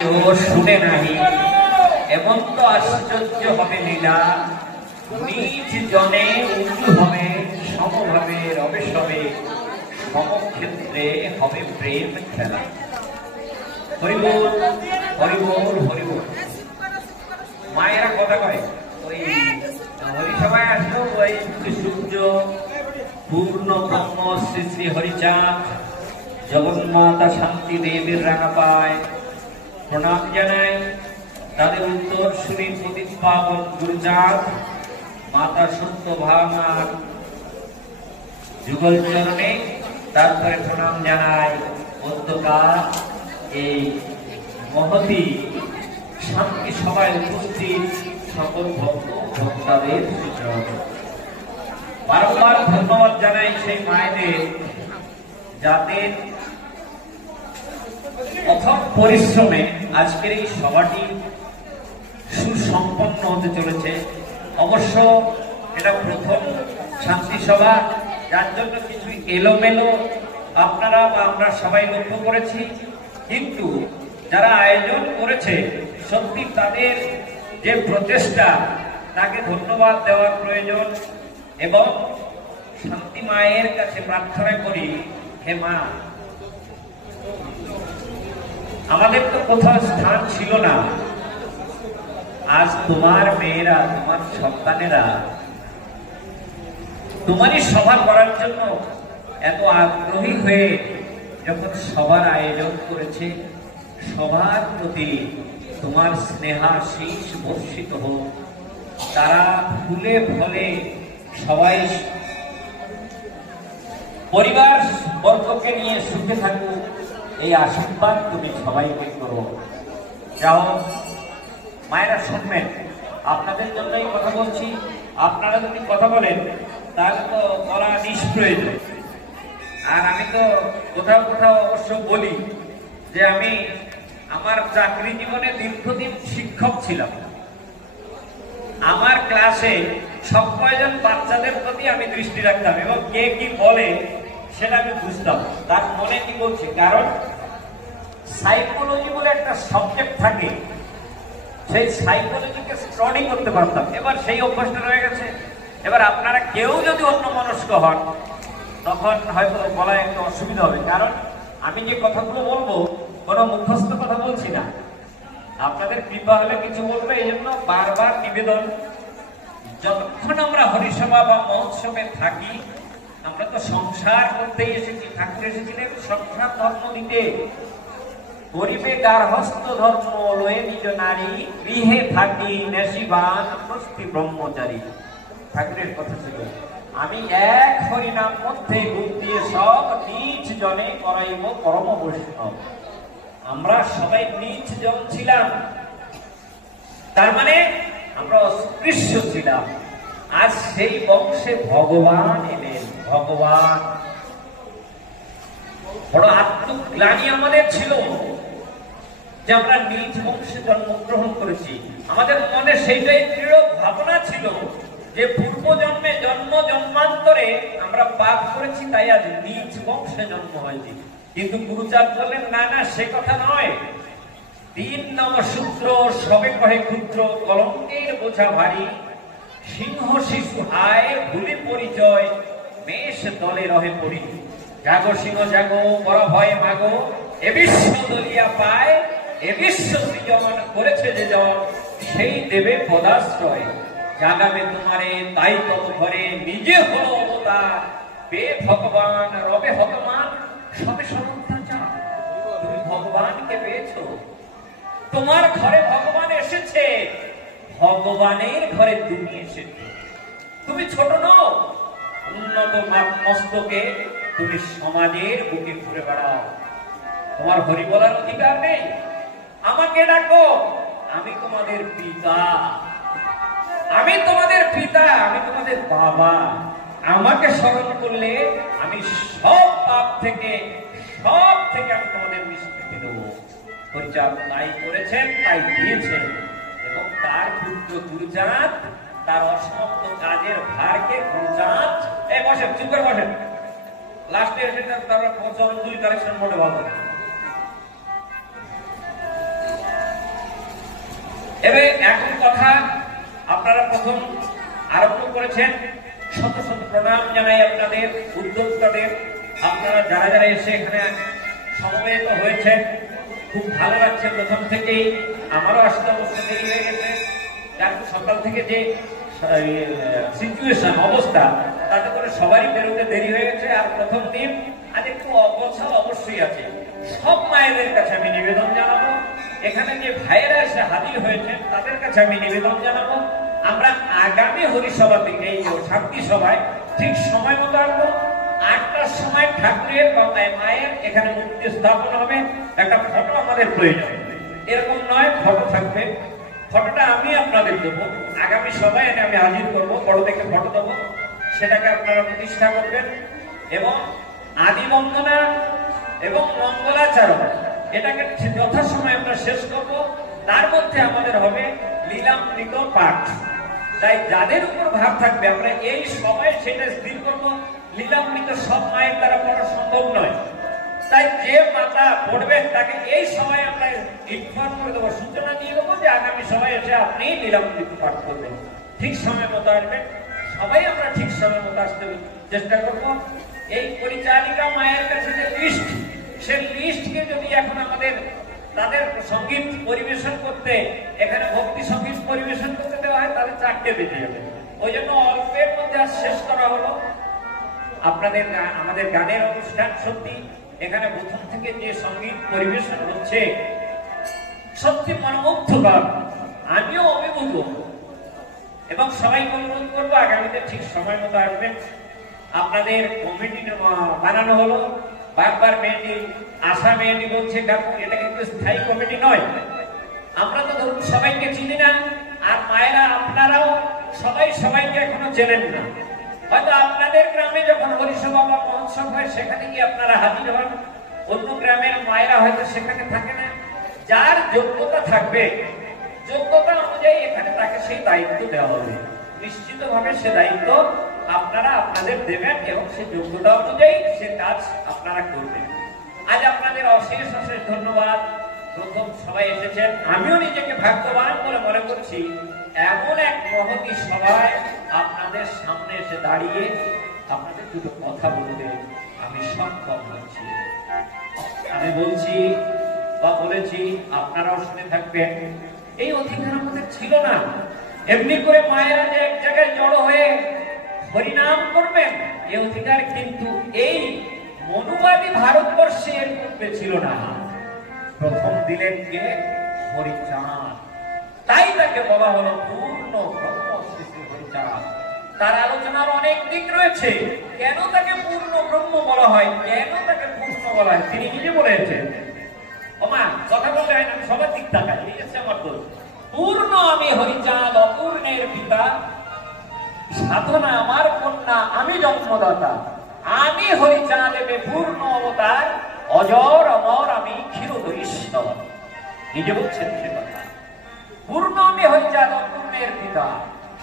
শুনে নাহি এমন তো আশ্চর্য হবে লীলা, নিজ জনে উঁচু হবে সমভাবে রবে সবে, সমক্ষেত্রে হবে প্রেম খেলা। হরিবোল হরিবোল হরিবোল। মায়েরা কথা কয় ওই হরিসভায় আসলো ওই সূর্য পূর্ণ ব্রহ্ম শ্রী শ্রী হরিচাঁদ জগন্মাতা শান্তি দেবীর রাঙা পায় প্রণাম জানাই। তাদের উত্তর শুনি প্রদীপ পাবন গুরুচাঁদ মাতা সত্যভামার যুগল চরণে। তারপরে প্রণাম জানাই মধ্যকার এই মহতি শান্তি সভায় উপস্থিত সকল ভক্ত ভক্তাদের বারবার ধন্যবাদ জানাই সেই মায়েদের যাদের অথক পরিশ্রমে আজকের এই সভাটি সুসম্পন্ন হতে চলেছে। অবশ্য এটা প্রথম শান্তি সভা, যার জন্য কিছু এলোমেলো আপনারা বা আমরা সবাই লক্ষ্য করেছি, কিন্তু যারা আয়োজন করেছে সত্যি তাদের যে প্রচেষ্টা তাকে ধন্যবাদ দেওয়ার প্রয়োজন। এবং শান্তি মায়ের কাছে প্রার্থনা করি, হে মা, আমাদের তো কোথাও স্থান ছিল না, আজ তোমার মেয়েরা তোমার সন্তানেরা তোমারই সভা করার জন্য এত আগ্রহী হয়ে যখন সবার আয়োজন করেছে, সবার প্রতি তোমার স্নেহাশীষ বর্ষিত হোক, তারা ফুলে ফলে সবাই পরিবার বর্গকে নিয়ে সুখে থাকুক, এই আশীর্বাদ তুমি সবাইকে করো। যাও মায়েরা শুনবেন, আপনাদের জন্যই কথা বলছি। আপনারা যদি কথা বলেন তাহলে তো বলা নিষ্প্রয়োজন। আর আমি তো কোথাও কোথাও অবশ্য বলি যে আমি আমার চাকরি জীবনে দীর্ঘদিন শিক্ষক ছিলাম। আমার ক্লাসে সব কয়জন বাচ্চাদের প্রতি আমি দৃষ্টি রাখতাম এবং কে কি বলে সেটা আমি বুঝতাম তার মনে কি বলছে। কারণ সাইকোলজি বলে একটা সাবজেক্ট থাকে, সেই সাইকোলজিকে স্টাডি করতে পারতাম। এবার সেই অভ্যাসটা রয়ে গেছে। এবার আপনারা কেউ যদি অন্য মনস্ক হন তখন হয়তো বলায় একটু অসুবিধা হবে, কারণ আমি যে কথাগুলো বলবো কোনো মুখস্থ কথা বলছি না। আপনাদের কৃপা হলে কিছু বলবে, এই জন্য বারবার নিবেদন, যতক্ষণ আমরা হরিসভা বা মহোৎসবে থাকি, আমরা তো সংসার করতেই এসেছি। ঠাকুর এসেছিলেন সংসার ধর্ম দিতে। গরিবে গার্হস্থ ধর্ম লয়ে নিজ নারী, গৃহে থাকি নেশিবান প্রস্তি ব্রহ্মচারী। ঠাকুরের কথা ছিল, আমি এক হরিনাম মধ্যে গুণ দিয়ে সব নিজ জনে করাইব পরম বৈষ্ণব। আমরা সবাই নিজ জন ছিলাম, তার মানে আমরা অস্পৃশ্য ছিলাম। আজ সেই বংশে ভগবান এলেন। ভগবান বড় আত্মগ্লানি আমাদের ছিল যে আমরা নিজ বংশে জন্মগ্রহণ করেছি। আমাদের মনে সেইটাই দৃঢ় ভাবনা ছিল যে পূর্ব জন্মে জন্ম জন্মান্তরে আমরা পাপ করেছি, তাই আজ নিজ বংশে জন্ম হয়েছি। কিন্তু গুরুচাঁদ বললেন, না না, সে কথা নয়। ৩ নম সূত্র সবে কহে ক্ষুদ্র, কলঙ্কের বোঝা ভারী, সিংহ শিশু হায় ভুলি পরিচয়, মেষ দলে রহে পড়ি। জাগো সিংহ জাগো, বড় ভয় মাগো, এ বিশ্ব দলিয়া পায়, এ বিশ্ব সৃজন করেছে যে জন, সেই দেবে পদাশ্রয়। জাগাবে তোমারে তাই তত ঘরে, নিজে হলো অবতার, বে ভগবান রবে হতমান, সবে সন্তান। তুমি ভগবানকে পেয়েছো, তোমার ঘরে ভগবান এসেছে, ভগবানের ঘরে তুমি এসেছো। তুমি ছোট নও, উন্নত মস্তকে তুমি সমাজের বুকে ঘুরে বেড়াও। তোমার হরি বলার অধিকার নেই? আমাকে ডাকো, আমি তোমাদের পিতা, আমি তোমাদের পিতা, আমি তোমাদের বাবা। আমাকে স্মরণ করলে আমি সব পাপ থেকে আমি তোমাদের নিষ্কৃতি দেবো। হরিচাঁদ তাই করেছেন, তাই দিয়েছেন। এবং তার পুত্র গুরুচাঁদ তার অসমাপ্ত কাজের ভারকে গুরুচাঁদ, এই বসেন, চুপ করে বসেন, লাস্টে এসে তারপর পঞ্চমঞ্জুরি কালেকশন মোটে ভালো। এখন কথা আপনারা প্রথম আরম্ভ করেছেন, শত শত প্রণাম জানাই আপনাদের উদ্যোক্তাদের, আপনারা যারা যারা এসে এখানে সমবেত হয়েছেন, খুব ভালো লাগছে। প্রথম থেকেই আমারও আসতে অবশ্য দেরি হয়ে গেছে, যার সকাল থেকে যে সিচুয়েশন অবস্থা, তাতে করে সবারই বেরোতে দেরি হয়ে গেছে। আর প্রথম দিন আজ একটু অগোছাল অবশ্যই আছে। সব মায়েদের কাছে আমি নিবেদন জানাবো, এখানে যে ভাইয়েরা এসে হাজির হয়েছেন তাদের কাছে আমি নিবেদন জানাবো, আমরা আগামী হরিসভা থেকে এই শান্তি সভায় ঠিক সময় মতো আসবো। 8টার সময় ঠাকুরের মায়ের এখানে মূর্তি স্থাপন হবে। একটা ফটো আমাদের প্রয়োজন, এরকম নয় ফটো থাকবে, ফটোটা আমি আপনাদের দেবো। আগামী সভায় এনে আমি হাজির করবো, বড় দেখে ফটো দেবো, সেটাকে আপনারা প্রতিষ্ঠা করবেন। এবং আদি বন্দনা এবং মঙ্গলাচরণ এটাকে যথাসময়ে আমরা শেষ করব। তার মধ্যে আমাদের হবে লীলামৃত পাঠ। তাই যাদের উপর ভাব থাকবে আমরা এই সময় সেটা স্থির করব। লীলামৃত সব মায়ের দ্বারা পড়া সম্ভব নয়, তাই যে মাতা পড়বেন তাকে এই সময় আমরা ইনফর্ম করে দেবো, সূচনা দিয়ে দেবো যে আগামী সময় এসে আপনি লীলামৃত পাঠ করবেন। ঠিক সময় মতো আসবেন, সবাই আমরা ঠিক সময় মতো আসতে চেষ্টা করব। এই পরিচালিকা মায়ের কাছে যে লিস্ট, সেই লিস্টকে যদি এখন আমাদের তাদের সঙ্গীত পরিবেশন করতে, এখানে ভক্তি সঙ্গীত পরিবেশন করতে দেওয়া হয়, তাহলে 4টে বেজে যাবে। ওই জন্য অল্পের মধ্যে আজ শেষ করা হলো আপনাদের আমাদের গানের অনুষ্ঠান। সত্যি এখানে প্রথম থেকে যে সঙ্গীত পরিবেশন হচ্ছে সত্যি মনোমুগ্ধকর, আমিও অভিভূত। এবং সবাইকে অনুরোধ করবো আগামীতে ঠিক সময় মতো আসবেন। আপনাদের কমিটি বানানো হলো, বারবার মেয়েটি আশা মেয়েটি বলছে কাকু এটা কিন্তু স্থায়ী কমিটি নয়। আমরা তো ধরুন সবাইকে চিনি না, আর মায়েরা আপনারাও সবাই সবাইকে এখনো চেনেন না। হয়তো আপনাদের গ্রামে যখন হরিসভা বা মহোৎসব হয় সেখানে গিয়ে আপনারা হাজির হন, অন্য গ্রামের মায়েরা হয়তো সেখানে থাকে না। যার যোগ্যতা থাকবে, যোগ্যতা অনুযায়ী এখানে তাকে সেই দায়িত্ব দেওয়া হবে। নিশ্চিতভাবে সে দায়িত্ব আপনারা আপনাদের দেবেন এবং সেই যোগ্যতা অনুযায়ী সে কাজ আপনারা করবেন। আজ আপনাদের অশেষ অশেষ ধন্যবাদ। প্রথম সবাই এসেছেন, আমিও নিজেকে ভাগ্যবান বলে মনে করছি। এমন এক মহতী সভায় আপনাদের সামনে এসে দাঁড়িয়ে আপনাদের দুটো কথা বলতে আমি সক্ষম হচ্ছি। আমি বলছি বা বলেছি, আপনারাও শুনে থাকবেন। এই অধিকার আমাদের ছিল না। এমনি করে মায়েরা যে এক জায়গায় জড়ো হয়ে হরিনাম করবেন, এই অধিকার কিন্তু এই মনুবাদী ভারতবর্ষে এর পূর্বে ছিল না। প্রথম দিলেন কে? হরিচাঁদ। তাই তাকে বলা হলো পূর্ণ ব্রহ্ম শ্রী শ্রী হরিচাঁদ। তার আলোচনার অনেক দিক রয়েছে। কেন তাকে পূর্ণ ব্রহ্ম বলা হয়, কেন তাকে পূর্ণ বলা হয়, তিনি নিজে বলেছেন। ওমা কথা বললে হয় না, আমি সবার দিক তাকাই, এই আছে আমার দোষ। পূর্ণ আমি হরিচাঁদ, অপূর্ণের পিতা, সাধনা আমার কন্যা, আমি জন্মদাতা। আমি হরিচাঁদ দেবে পূর্ণ অবতার, অজর অমর আমি ক্ষীরোদঈশ্বর। নিজে বলছেন সে কথা। পূর্ণ আমি হরিচাঁদ, অপূর্ণের পিতা,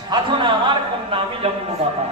সাধনা আমার কন্যা, আমি জন্মদাতা।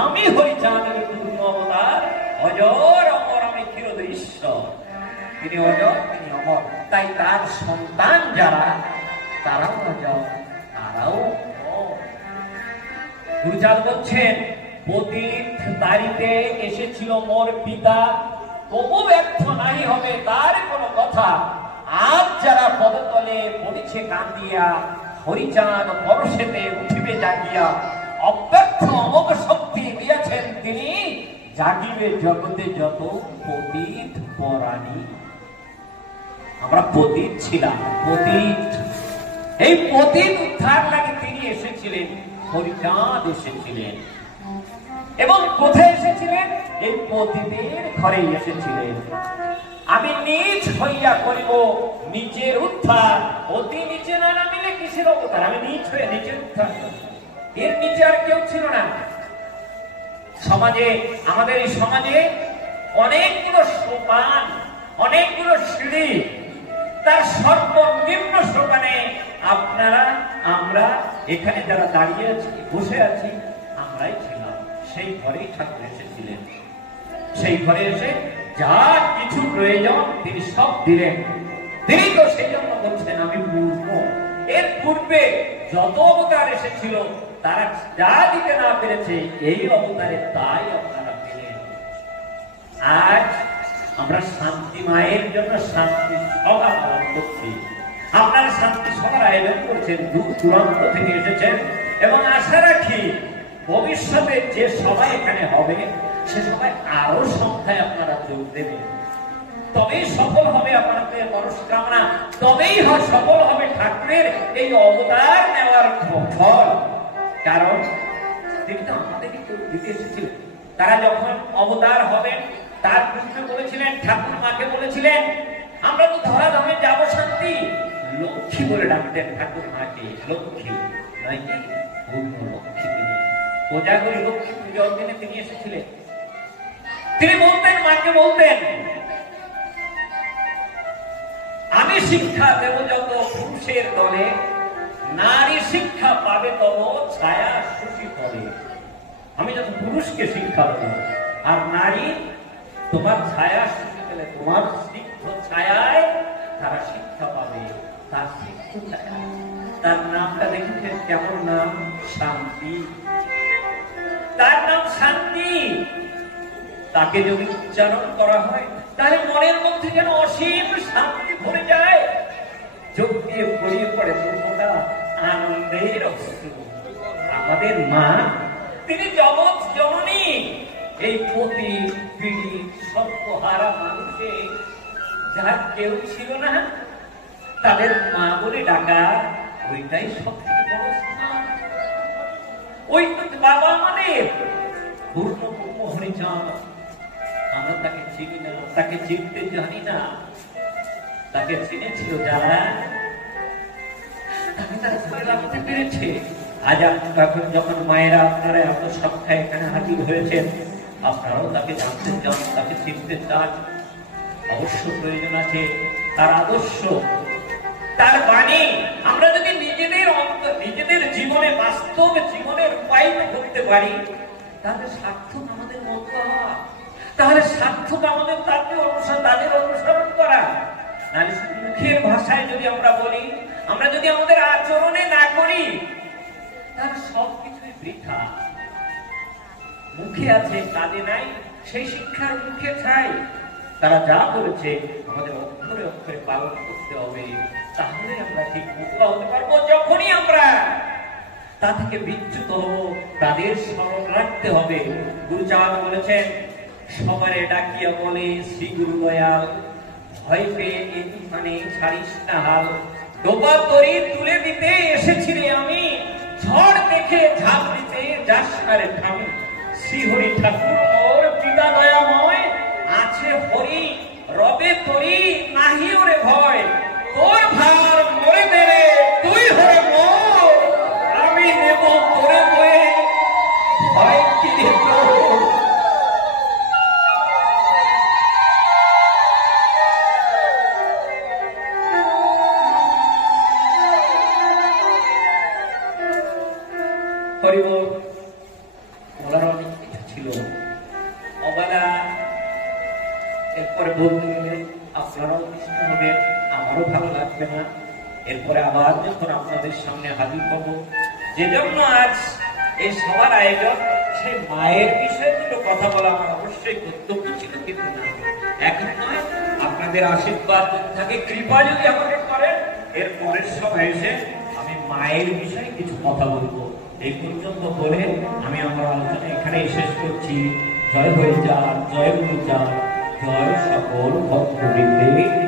আমি হরিচাঁদের পূর্ণ অবতার, অজর অমর আমি ক্ষীরোদঈশ্বর। তিনি অজর, তিনি অমর। তাই তার সন্তান যারা, তারাও অজর, তারাও অমর। গুরুচাঁদ বলছেন, পতিত তারিতে এসেছিল মোর পিতা, তবু ব্যর্থ নাই হবে তার কোন কথা। আজ যারা পদতলে পড়েছে কান্দিয়া, হরিচাঁদ পরশেতে উঠিবে জাগিয়া। অব্যর্থ অমোঘ শক্তি দিয়েছেন তিনি, জাগিবে জগতে যত পতিত পরাণী। আমরা পতিত ছিলাম, পতিত। এই পতিত উদ্ধার লাগে তিনি এসেছিলেন, হরিচাঁদ এসেছিলেন। এবং কোথায় এসেছিলেন? এই পতিতের ঘরে এসেছিলেন। আমি নিজ হইয়া করিব নিচের উদ্ধার, অতি নিচে না নামিলে কিসের অবতার? আমি নিচ হয়ে নিচের উদ্ধার। এর নিচে আর কেউ ছিল না। সমাজে, আমাদের এই সমাজে অনেকগুলো সোপান, অনেকগুলো সিঁড়ি, তার সর্বনিম্ন সোপানে আপনারা, আমরা এখানে যারা দাঁড়িয়ে আছি, বসে আছি, আমরাই ছিলাম। সেই ঘরেই ঠাকুর এসেছিলেন। সেই ঘরে এসে যা কিছু প্রয়োজন তিনি সব দিলেন। তিনি তো সেই জন্য বলছেন আমি পূর্ণ। এর পূর্বে যত অবতার এসেছিল তারা যা দিতে না পেরেছে এই অবতারে তাই আপনারা পেলেন। আজ আমরা শান্তি মায়ের জন্য শান্তি সভা পালন করছি। আপনারা শান্তি সভার আয়োজন করছেন, দূর দূরান্ত থেকে এসেছেন এবং আশা রাখি ভবিষ্যতে যে সবাই এখানে হবে সে সবাই আরো সংখ্যায় আপনারা যোগ দেবেন। তবেই সফল হবে আপনাদের মনস্কামনা, তবেই সফল হবে ঠাকুরের এই অবতার নেওয়ার ফল। কারণ তিনি তো আমাদেরই তো দিতে এসেছিলেন। তারা যখন অবতার হবেন তার পূর্বে বলেছিলেন, ঠাকুর মাকে বলেছিলেন আমরা তো ধরাধামে যাব শান্তি, লক্ষ্মী বলে ডাকতেন ঠাকুর মাকে। লক্ষ্মী নয় কি পূর্ণ লক্ষ্মী, তিনি কোজাগরী লক্ষ্মী পুজোর দিনে তিনি এসেছিলেন। তিনি বলতেন, মাকে বলতেন আমি শিক্ষা দেব যত পুরুষের দলে, নারী শিক্ষা পাবে তব ছায়া সুখী করে। আমি যত পুরুষকে শিক্ষা দেব আর নারী তোমার ছায়া সুখী পেলে, তোমার সিদ্ধ ছায়ায় তারা শিক্ষা পাবে। তার সিদ্ধ ছায়া, তার নামটা দেখেছেন কেমন নাম? শান্তি। তার নাম শান্তি। তাকে যদি উচ্চারণ করা হয় তাহলে মনের মধ্যে যেন অসীম শান্তি ভরে যায়, চোখ দিয়ে গড়িয়ে পড়ে পূর্ণতা আনন্দের অশ্রু। আমাদের মা তিনি জগৎ জননী। এই পতি পিড়ি সর্বহারা মানুষে যার কেউ ছিল না তাদের মা বলে ডাকা, ওইটাই সব থেকে বড় স্থান। ওই বাবা আমাদের পূর্ণ পূর্ণ হরিচাঁদ। আমরা তাকে চিনি না, তাকে চিনতে জানি না। তাকে চিনেছিল যারা, তাকে তারা ধরে রাখতে পেরেছে। আজ এখন যখন মায়েরা আপনারা এত সংখ্যায় এখানে হাজির হয়েছেন, আপনারাও তাকে জানতে চান, তাকে চিনতে চান। অবশ্য প্রয়োজন আছে তার আদর্শ, তার বাণী। আমরা যদি নিজেদের জীবনে, বাস্তব জীবনে রূপায়িত করতে পারি তাহলে সার্থক আমাদের মত হওয়া, তাহলে সার্থক আমাদের তাদের অনুসরণ করা। নাহলে মুখের ভাষায় যদি আমরা বলি, আমরা যদি আমাদের আচরণে না করি তাহলে সবকিছুই বৃথা। মুখে আছে কাজে নাই, সেই শিক্ষার মুখে চাই। তারা যা বলেছে আমাদের অক্ষরে অক্ষরে পালন করতে হবে, তাহলে আমরা ঠিক মুখা হতে পারবো। যখনই আমরা তা থেকে বিচ্যুত হব তাদের স্মরণ রাখতে হবে। গুরুচাঁদ বলেছেন, সবারে ডাকিয়া বলে শ্রী গুরু দয়াল, ভয় পেয়ে এখানে ছাড়িস না হাল। ডোবা তরি তুলে দিতে এসেছিলে আমি, ঝড় দেখে ঝাঁপ দিতে যাস আরে থামি। শ্রী হরি ঠাকুর ওর পিতা দয়াময়, আছে হরি রবে তরি নাহি ওরে ভয়। তোর ভার মরে বেড়ে তুই হরে মোর, আমি নেব তোরে বয়ে ভয় কি তোর। হরিবল বলার অনেক কিছু ছিল, অবলা এরপরে বলতে গেলে আপনারাও কৃষ্ণ হবেন, আমারও ভালো লাগবে না। এরপরে আবার যখন আপনাদের সামনে হাজির করব, যে জন্য আজ এই সবার আয়োজন, সেই মায়ের বিষয়ে দুটো কথা বলা আমার অবশ্যই কর্তব্য ছিল, কিন্তু না এখন নয়। আপনাদের আশীর্বাদ থাকে, কৃপা যদি আমাকে করেন, এর পরের সময় এসে আমি মায়ের বিষয়ে কিছু কথা বলবো। এই পর্যন্ত বলে আমি আমার আলোচনা এখানেই শেষ করছি। জয় হয়ে যান, জয় গুরু যান, জয় সকল ভক্তবৃন্দের।